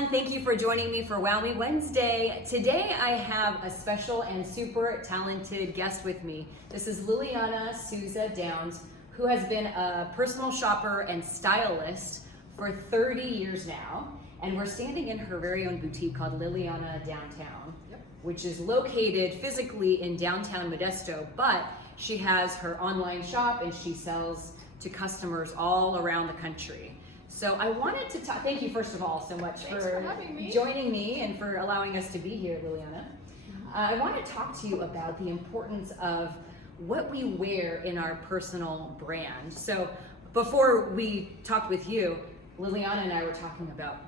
everyone. Thank you for joining me for Wow Me Wednesday. Today I have a special and super talented guest with me. This is Liliana Sousa Downs, who has been a personal shopper and stylist for 30 years now. And we're standing in her very own boutique called Liliana Downtown, which is located physically in downtown Modesto, but she has her online shop and she sells to customers all around the country. So I wanted to talk, thank you first of all so much for joining me and for allowing us to be here, Liliana. I want to talk to you about the importance of what we wear in our personal brand. So before we talked with you, Liliana and I were talking about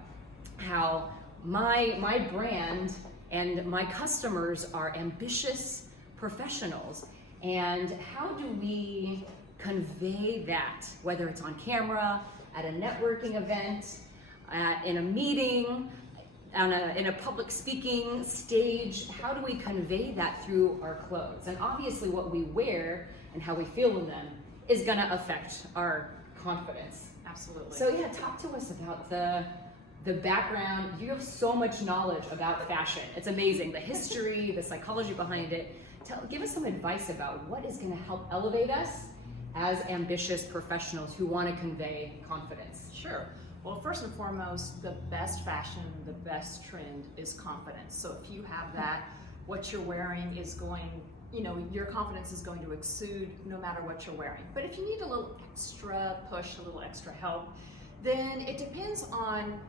how my brand and my customers are ambitious professionals, and how do we convey that, whether it's on camera, at a networking event, in a meeting, in a public speaking stage. How do we convey that through our clothes? And obviously what we wear and how we feel in them is gonna affect our confidence. Absolutely. So yeah, talk to us about the background. You have so much knowledge about fashion. It's amazing, the history, the psychology behind it. Give us some advice about what is gonna help elevate us as ambitious professionals who want to convey confidence. Sure. Well, first and foremost, the best fashion, the best trend is confidence. So if you have that, what you're wearing is going, your confidence is going to exude no matter what you're wearing. But if you need a little extra push, a little extra help, then it depends on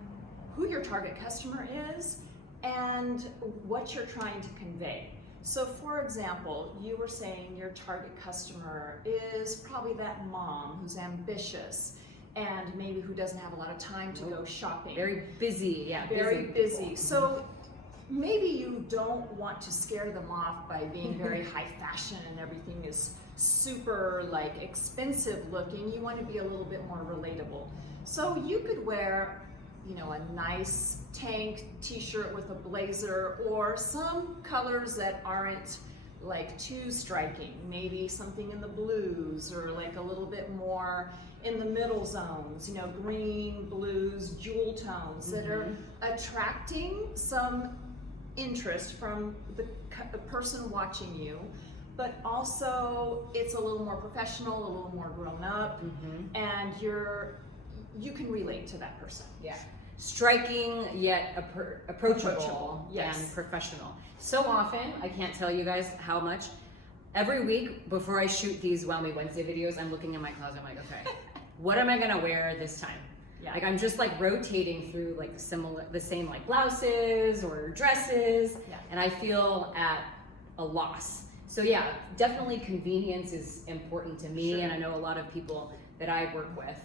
who your target customer is and what you're trying to convey. So for example, you were saying your target customer is probably that mom who's ambitious and maybe who doesn't have a lot of time to go shopping. Very busy, yeah. Very busy. So maybe you don't want to scare them off by being very high fashion and everything is super expensive looking. You want to be a little bit more relatable. So you could wear a nice tank t-shirt with a blazer, or some colors that aren't too striking, maybe something in the blues, or a little bit more in the middle zones, green, blues, jewel tones that are attracting some interest from the person watching you, but also it's a little more professional, a little more grown up, and you can relate to that person. Yeah. Striking yet approachable yes. And professional. So often, I can't tell you guys how much, every week before I shoot these Wow Me Wednesday videos, I'm looking in my closet, I'm like, okay, what am I gonna wear this time? Yeah. I'm just rotating through the same blouses or dresses, and I feel at a loss. So yeah, definitely convenience is important to me, and I know a lot of people that I work with.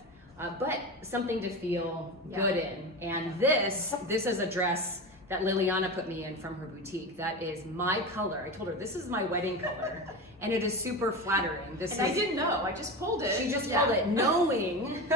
But something to feel good in. And this is a dress that Liliana put me in from her boutique. That is my color. I told her, this is my wedding color. And it is super flattering. I didn't know, I just pulled it. She just pulled it, knowing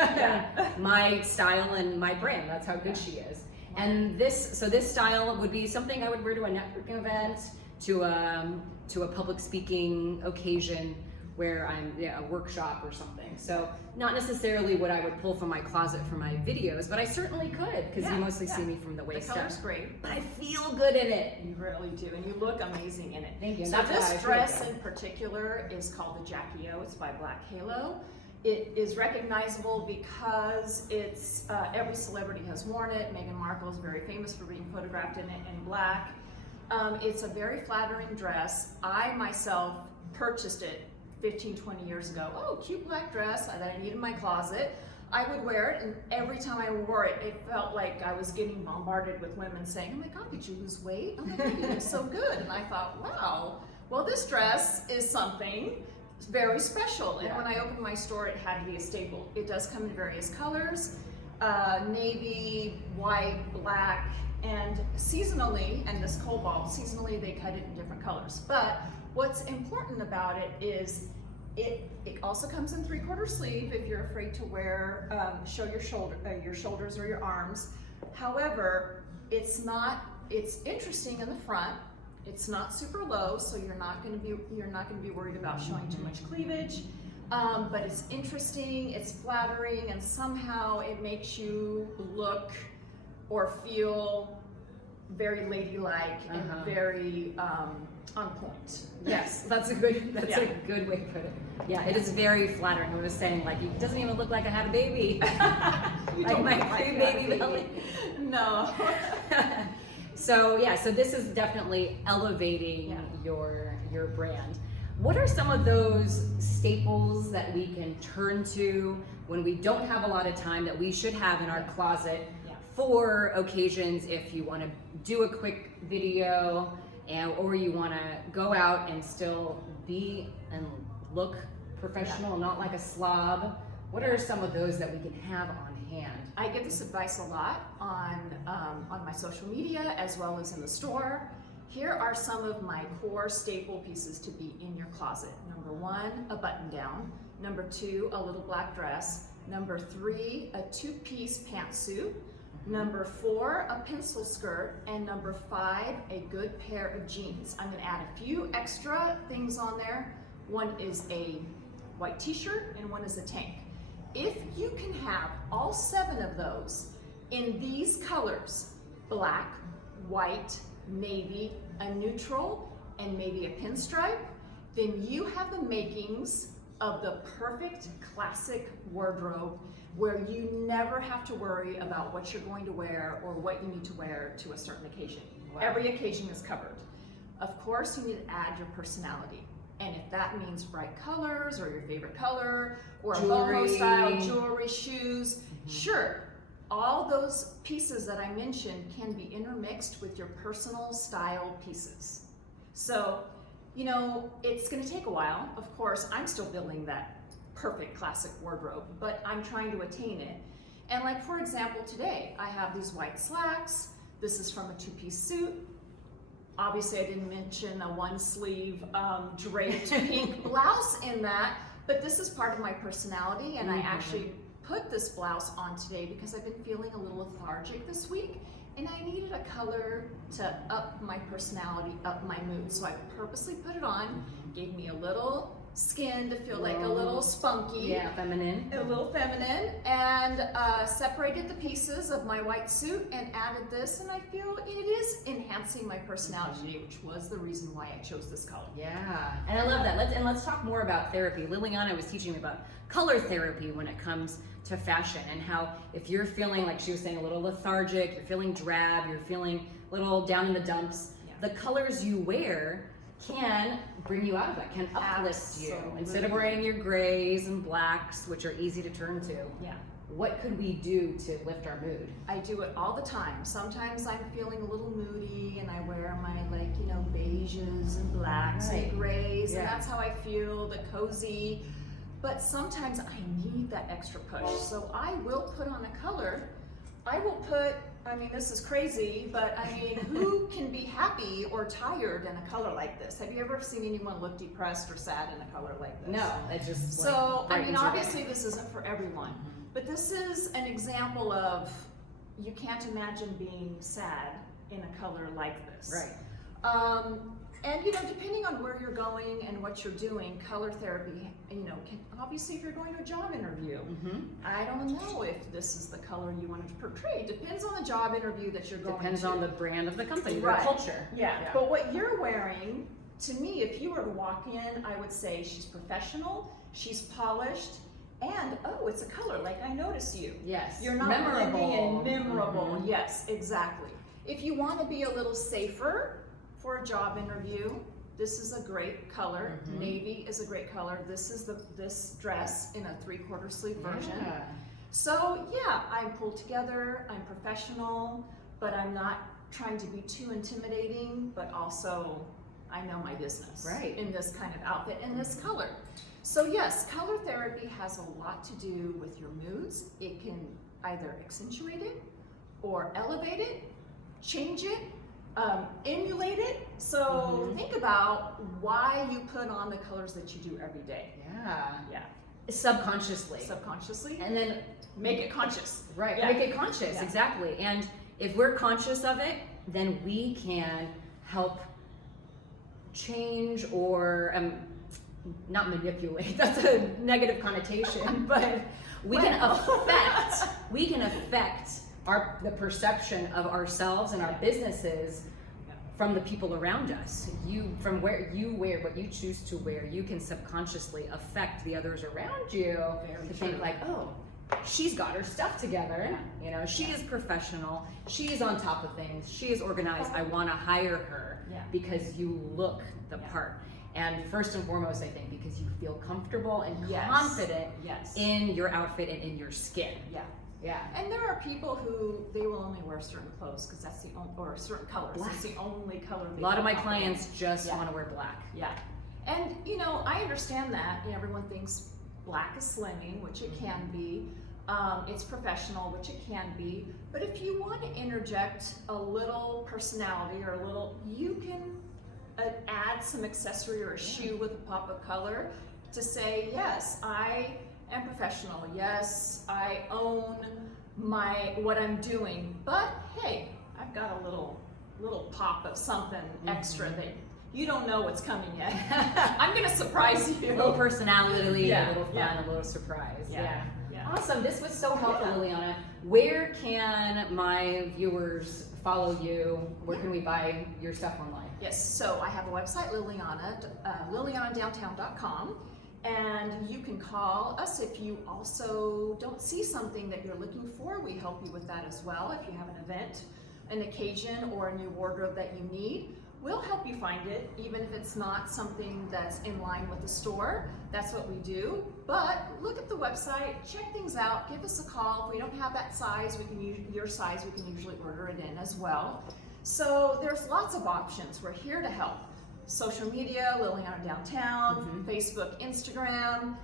my style and my brand. That's how good she is. And this style would be something I would wear to a networking event, to a public speaking occasion, where I'm a workshop or something. So not necessarily what I would pull from my closet for my videos, but I certainly could, because you mostly see me from the waist up. The color's great. But I feel good in it. You really do, and you look amazing in it. Thank you. So this dress in particular is called the Jackie O. It's by Black Halo. It is recognizable because it's every celebrity has worn it. Megan Markle is very famous for being photographed in it in black. It's a very flattering dress. I myself purchased it 15, 20 years ago. Oh, cute black dress that I need in my closet. I would wear it, and every time I wore it, it felt like I was getting bombarded with women saying, oh my God, did you lose weight? Oh my God, you look so good. And I thought, wow, well, this dress is something very special. And when I opened my store, it had to be a staple. It does come in various colors, navy, white, black, and seasonally, and this cobalt, seasonally they cut it in different colors. But what's important about it is it also comes in 3/4 sleeve if you're afraid to wear, show your shoulders or your arms. However, it's interesting in the front. It's not super low, so you're not going to be worried about showing too much cleavage. But it's interesting, it's flattering, and somehow it makes you look or feel very ladylike and very on point. Yes, that's a good way to put it. Yeah, it is very flattering. We were saying, like, it doesn't even look like I had a baby. Like my pre-baby belly. No. So this is definitely elevating your brand. What are some of those staples that we can turn to when we don't have a lot of time, that we should have in our closet for occasions, if you want to do a quick video or you want to go out and still be and look professional, not like a slob? What are some of those that we can have on hand? I give this advice a lot on my social media as well as in the store. Here are some of my core staple pieces to be in your closet. Number 1, a button down. Number 2, a little black dress. Number 3, a 2-piece pantsuit. Number 4, a pencil skirt. And number 5, a good pair of jeans. I'm gonna add a few extra things on there. One is a white t-shirt and one is a tank. If you can have all 7 of those in these colors, black, white, navy, a neutral, and maybe a pinstripe, then you have the makings of the perfect classic wardrobe where you never have to worry about what you're going to wear or what you need to wear to a certain occasion. Wow. Every occasion is covered. Of course, you need to add your personality. And if that means bright colors or your favorite color or boho style jewelry, shoes, sure. All those pieces that I mentioned can be intermixed with your personal style pieces. So, you know, it's gonna take a while. Of course, I'm still building that perfect classic wardrobe, but I'm trying to attain it. And like, for example, today, I have these white slacks. This is from a 2-piece suit. Obviously, I didn't mention a 1-sleeve draped pink blouse in that, but this is part of my personality, and I actually put this blouse on today because I've been feeling a little lethargic this week, and I needed a color to up my personality, up my mood. So I purposely put it on, gave me a little skin to feel like a little spunky. Yeah, feminine. A little feminine, and separated the pieces of my white suit and added this, and I feel it is enhancing my personality, which was the reason why I chose this color. Yeah, and I love that. Let's talk more about therapy. Liliana was teaching me about color therapy when it comes to fashion, and how if you're feeling, like she was saying, a little lethargic, you're feeling drab, you're feeling a little down in the dumps, the colors you wear can bring you out of that, can uplift you. Instead of wearing your grays and blacks, which are easy to turn to. Yeah. What could we do to lift our mood? I do it all the time. Sometimes I'm feeling a little moody and I wear my, like, you know, beiges and blacks and grays, and that's how I feel, the cozy. But sometimes I need that extra push. So I will put on a color. I will put, I mean, this is crazy, but I mean, who can be happy or tired in a color like this? Have you ever seen anyone look depressed or sad in a color like this? No, it just so, I mean, obviously this isn't for everyone, but this is an example of, you can't imagine being sad in a color like this. Right. And you know, depending on where you're going and what you're doing, color therapy, you know, can, obviously if you're going to a job interview, I don't know if this is the color you want to portray. Depends on the job interview that you're going to. Depends on the brand of the company, their culture. Yeah, but what you're wearing, to me, if you were to walk in, I would say she's professional, she's polished, and oh, it's a color, like I notice you. Yes. You're not memorable. Memorable, yes, exactly. If you want to be a little safer, for a job interview, this is a great color. Navy is a great color. This is this dress in a 3/4 sleeve version. So yeah, I'm pulled together, I'm professional, but I'm not trying to be too intimidating, but also I know my business in this kind of outfit and this color. So yes, color therapy has a lot to do with your moods. It can either accentuate it or elevate it, change it, emulate it. So think about why you put on the colors that you do every day. Yeah. Subconsciously. And then make it conscious. Right. Make it conscious. Exactly. And if we're conscious of it, then we can help change or not manipulate. That's a negative connotation, but we can affect the perception of ourselves and our businesses from the people around us. From where you wear what you choose to wear, you can subconsciously affect the others around you to think like, oh, she's got her stuff together. You know, she is professional. She is on top of things. She is organized. I want to hire her because you look the part. And first and foremost, I think because you feel comfortable and confident in your outfit and in your skin. Yeah. And there are people who they will only wear certain clothes because that's the only, or certain colors. Black. That's the only color. A lot of my clients just want to wear black. Yeah. And you know, I understand that. You know, everyone thinks black is slimming, which it can be. It's professional, which it can be. But if you want to interject a little personality or a little, you can add some accessory or a shoe with a pop of color to say, yes, I am professional. Yes, I own what I'm doing. But hey, I've got a little pop of something extra that you don't know what's coming yet. I'm gonna surprise you. A little personality, a little fun, a little surprise. Yeah. Awesome. This was so helpful, Liliana. Where can my viewers follow you? Where can we buy your stuff online? Yes, so I have a website, lilianadowntown.com, and you can call us if you also don't see something that you're looking for. We help you with that as well. If you have an event, an occasion, or a new wardrobe that you need, we'll help you find it, even if it's not something that's in line with the store. That's what we do. But look at the website, check things out, give us a call. If we don't have that size, we can use your size, we can usually order it in as well. So there's lots of options. We're here to help. Social media, Liliana Downtown, Facebook, Instagram.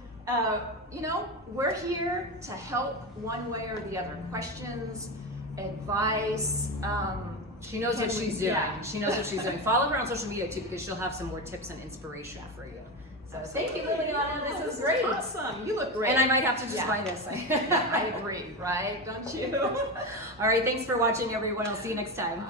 You know, we're here to help one way or the other. Questions, advice. She knows what she's doing. She knows what she's doing. Follow her on social media too, because she'll have some more tips and inspiration for you. So thank you, Liliana. This was great. Awesome. You look great. And I might have to just buy this. I agree, right? Don't you? All right. Thanks for watching, everyone. I'll see you next time.